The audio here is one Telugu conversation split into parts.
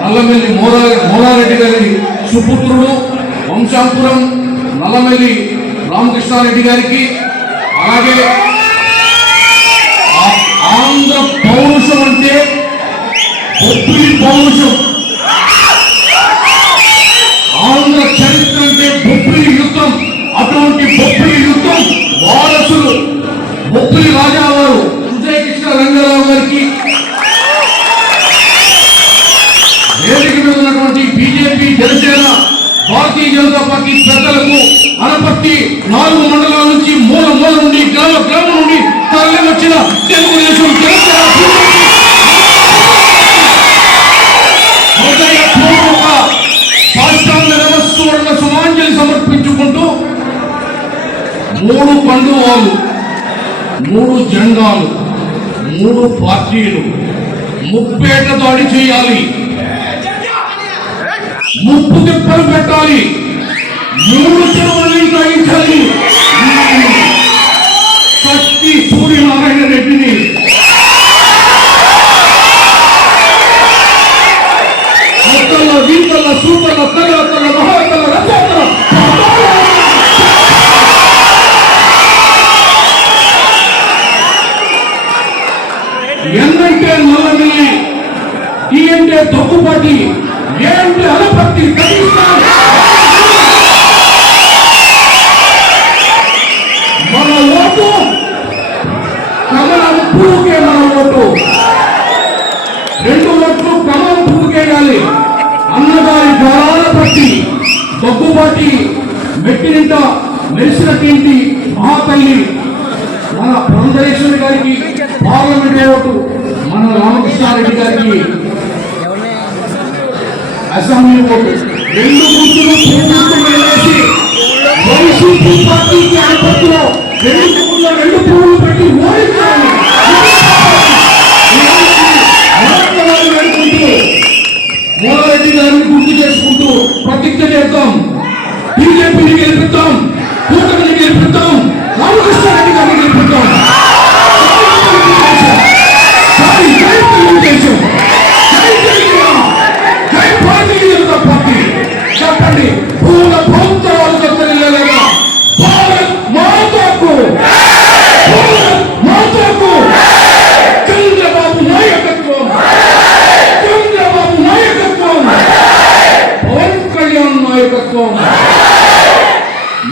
నల్లమెల్లి మోరా మోరారెడ్డి గారి సుపుత్రుడు వంశాంపురం నల్లమెల్లి రామకృష్ణారెడ్డి గారికి అలాగే ఆ- ఆంధ్ర పౌరుషం అంటే బొబ్బిలి పౌరుషం. ఆంధ్ర చరిత్ర అంటే బొబ్బిలి యుద్ధం. అటువంటి బొబ్బిలి యుద్ధం వారసులు బొబ్బిలి రాజా వారు ఉదయకృష్ణ బీజేపీ జనసేన భారతీయ జనతా పార్టీ పెద్దలకు అనపర్తి నాలుగు మండలాల నుంచి మూల మూల నుండి గ్రామ గ్రామం నుండి తరలి వచ్చిన తెలుగుదేశం జనసేన హృదయపూర్వక సాష్టాంగ సమర్పించుకుంటూ మూడు పండుగలు మూడు జెండాలు మూడు పార్టీలు ముప్పేట దాడి చేయాలి ముప్పు తిప్పలు పెట్టాలి. మూడు చెరువులు గ్రహించాలి శక్తి సూర్యనారాయణ రెడ్డిని. అత్తల వీతల సూతల తల తల మహాతల రచతల ఎన్నంటే నల్లమిల్లి ఈ అంటే తొక్కుపాటి ఏ అంటే మన ఓటు కమలం పువ్వుకే మన ఓటు. రెండు ఓట్లు కమలం పువ్వుకేయాలి అన్నగారి జ్వరాల పట్టి దగ్గుబాటి మెట్టి మెరిసినటువంటి మహాతల్లి మన పురంధరేశ్వరి గారికి పార్లమెంట్ ఓటు మన రామకృష్ణారెడ్డి గారికి అసెంబ్లీ ఓటు రెండు గుర్తులు పూర్తి వేసి వైసీపీ పార్టీకి అనుపత్తిలో రెండు పువ్వుల్లో రెండు పువ్వులు పెట్టి ఓడించాలి మహాత్మాగాంధీ గారిని గుర్తు చేసుకుంటూ ప్రతిజ్ఞ చేద్దాం. బీజేపీని గెలిపిద్దాం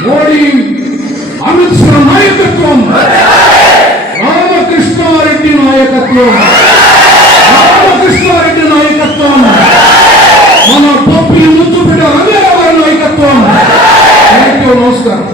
మోడీ అమిత్ షా నాయకత్వం. రామకృష్ణారెడ్డి నాయకత్వం. రామకృష్ణారెడ్డి నాయకత్వం. మన పప్పు ముద్దు బిడ్డ రంగారావు నాయకత్వం. థ్యాంక్ యూ నమస్కారం.